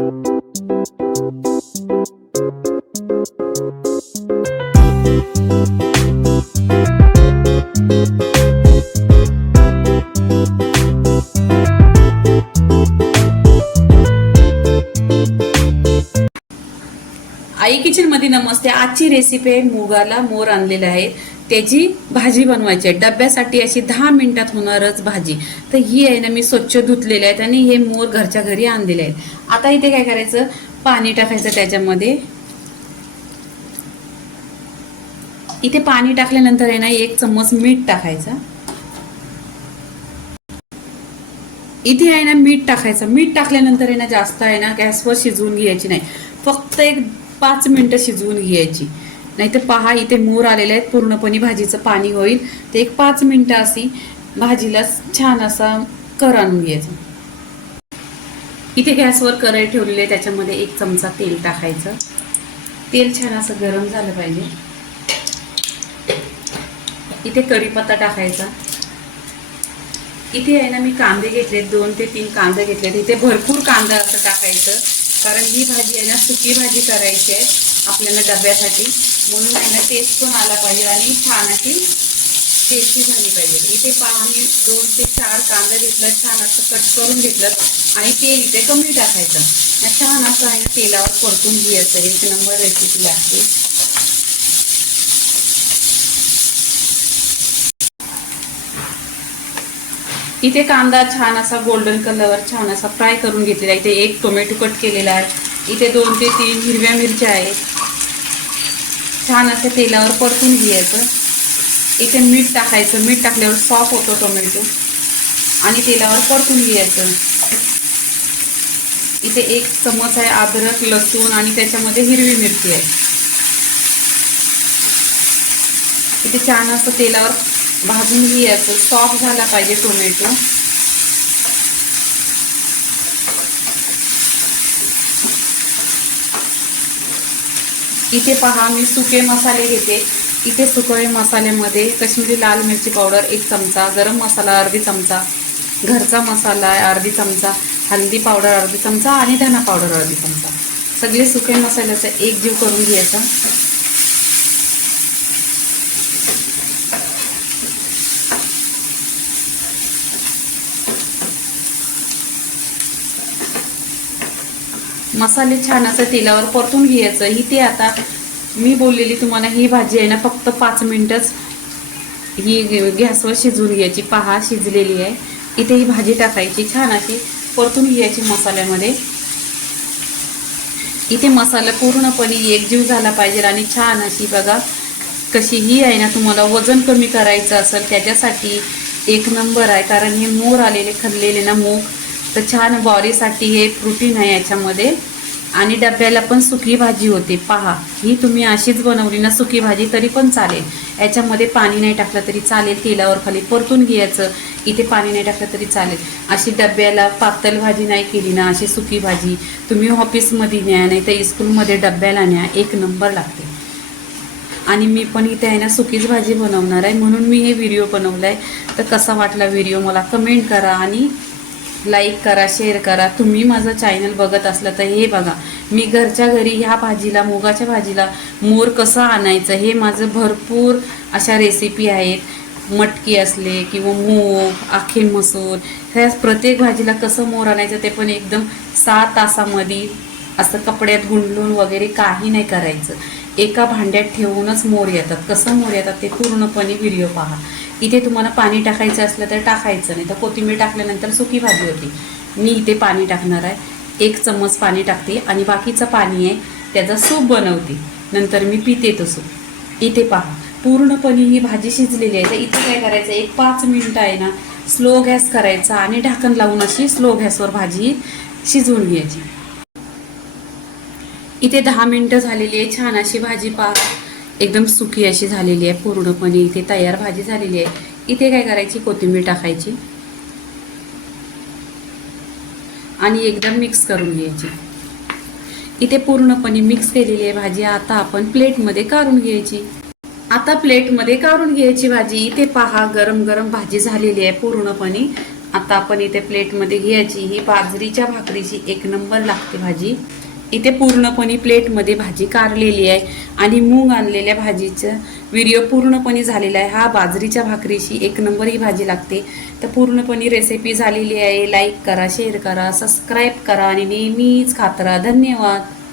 आई kitchen मध्ये नमस्ते। आजची recipe आहे मुगाला मोर आणलेला आहे, त्याची भाजी बनवायची आहे। डब्यासाठी अशी 10 मिनिटात होणारच भाजी। तर ही आहे ना, मी स्वच्छ धुतलेले आहेत आणि हे मोर घरच्या घरी आणलेले आहेत। आता इथे काय करायचं, पाणी टाकायचं त्याच्यामध्ये। इथे पाणी टाकल्यानंतर आहे ना 1 चम्मच मीठ टाकायचं। इथे आहे ना मीठ टाकायचं। मीठ टाकल्यानंतर आहे ना जास्त आहे ना गॅसवर शिजवून घ्यायची नाही, फक्त 5 मिनिटं शिजवून घ्यायची। नाहीतर पहा इथे मोर आलेले आहेत, पूर्णपणे भाजीचं पाणी होईल। ते 5 मिनिटं अशी भाजीला छान असा कर आणून घ्यायचा। इथे गॅसवर कढई ठेवलेली आहे, त्याच्यामध्ये 1 चमचा तेल टाकायचं। तेल छान असं गरम झालं पाहिजे। इथे कढीपत्ता टाकायचा। इथे आहे ना मी कांदे घेतले, 2 ते 3 कांदे घेतलेत। इथे भरपूर कांदा असं टाकायचं, कारण ही भाजी आहे ना सुकी भाजी करायची आहे आपल्याला डब्यासाठी, म्हणून आहे ना टेस्ट पण आला पाहिजे आणि छान अशी टेस्टी झाली पाहिजे। इथे पहा मी 2 ते 4 कांदा घेतलं, छान असं कट करून घेतलं आणि तेल इथे कमी टाकायचं। छान असं आहे ना तेलावर परतून घ्यायचं। 1 नंबर रेसिपी लागते। इथे कांदा छान असा गोल्डन कलर छान असा फ्राय करून घेतलेला आहे। इथे 1 टोमॅटो कट केलेला आहे। इथे 2 ते 3 हिरव्या मिरच्या आहेत, छान असं तेलावर परतून घ्यायचं। इथे मीठ टाकायचं। मीठ टाकल्यावर सॉफ्ट होतो टोमॅटो आणि तेलावर परतून घ्यायचं। इथे 1 चम्मच आहे अद्रक लसूण आणि त्याच्यामध्ये हिरवी मिरची आहे। इथे छान असं तेलावर भाजून घ्यायचं, सॉफ्ट झाला पाहिजे टोमॅटो। इथे पहा मी सुके मसाले घेते। इथे सुके मसाल्यामध्ये कश्मीरी लाल मिरची पावडर 1 चमचा, गरम मसाला अर्धी चमचा, घरचा मसाला आहे अर्धी चमचा, हळदी पावडर अर्धी चमचा आणि धना पावडर अर्धी चमचा। सगळे सुके मसाल्याचा एकजीव करून घ्यायचा। मसाले छान असं तेलावर परतून घ्यायचं। इथे आता मी बोललेली तुम्हाला ही भाजी आहे ना फक्त 5 मिनिटच ही गॅसवर शिजवून घ्यायची। पहा शिजलेली आहे। इथे ही भाजी टाकायची, छान अशी परतून घ्यायची मसाल्यामध्ये। इथे मसाला पूर्णपणे एकजीव झाला पाहिजे आणि छान अशी बघा कशी ही आहे ना, तुम्हाला वजन कमी करायचं असेल त्याच्यासाठी 1 नंबर आहे। कारण हे मोर आलेले खाल्लेले ना मूग, तर छान बॉडीसाठी हे प्रोटीन आहे याच्यामध्ये आणि डब्याला पण सुकी भाजी होते। पहा ही तुम्ही अशीच बनवली ना सुकी भाजी तरी पण चालेल, याच्यामध्ये पाणी नाही टाकलं तरी चालेल। तेलावर खाली परतून घ्यायचं, इथे पाणी नाही टाकलं तरी चालेल। अशी डब्याला पातळ भाजी नाही केली ना, अशी सुकी भाजी तुम्ही ऑफिसमध्ये न्या, नाही तर स्कूलमध्ये डब्याला न्या, 1 नंबर लागते। आणि मी पण इथे आहे ना सुकीच भाजी बनवणार आहे, म्हणून मी हे व्हिडिओ बनवला आहे। तर कसा वाटला व्हिडिओ मला कमेंट करा आणि लाईक करा, शेअर करा। तुम्ही माझं चॅनल बघत असलं तर हे बघा, मी घरच्या घरी ह्या भाजीला मुगाच्या भाजीला मोर कसं आणायचं हे माझं भरपूर अशा रेसिपी आहेत। मटकी असले किंवा मूग, आखे मसूर, ह्या प्रत्येक भाजीला कसं मोर आणायचं ते पण एकदम 7 तासामध्ये असं कपड्यात गुंडलून वगैरे काही नाही करायचं, एका भांड्यात ठेवूनच मोर येतात। कसं मोर येतात ते पूर्णपणे व्हिडिओ पहा। इथे तुम्हाला पाणी टाकायचं असलं तर टाकायचं, नाही तर कोथिंबीर टाकल्यानंतर सुकी भाजी होती। मी इथे पाणी टाकणार आहे, 1 चम्मच पाणी टाकते आणि बाकीचं पाणी आहे त्याचा सूप बनवते, नंतर मी पिते तो सूप। इथे पहा पूर्णपणे ही भाजी शिजलेली आहे। तर इथे काय करायचं, 5 मिनिटं आहे ना स्लो गॅस करायचा आणि ढाकण लावून अशी स्लो गॅसवर भाजी शिजवून घ्यायची। इथे 10 मिनिटं झालेली आहे। छान अशी भाजी पहा एकदम सुकी अशी झालेली आहे पूर्णपणे। इथे तयार भाजी झालेली आहे। इथे काय करायची, कोथिंबीर टाकायची आणि एकदम मिक्स करून घ्यायची। इथे पूर्णपणे मिक्स केलेली आहे भाजी। आता आपण प्लेटमध्ये काढून घ्यायची। आता प्लेटमध्ये काढून घ्यायची भाजी। इथे पहा गरम गरम भाजी झालेली आहे पूर्णपणे आता आपण इथे प्लेटमध्ये घ्यायची. ही बाजरीच्या भाकरीची एक नंबर लागते भाजी. इथे पूर्णपणे प्लेटमध्ये भाजी कारलेली आहे आणि मूग आणलेल्या भाजीचं व्हिडिओ पूर्णपणे झालेला आहे. हा बाजरीच्या भाकरीची एक नंबर ही भाजी लागते. तर पूर्णपणे रेसिपी झालेली आहे. लाईक करा, शेअर करा, सबस्क्राईब करा आणि नेहमीच खात राहा. धन्यवाद.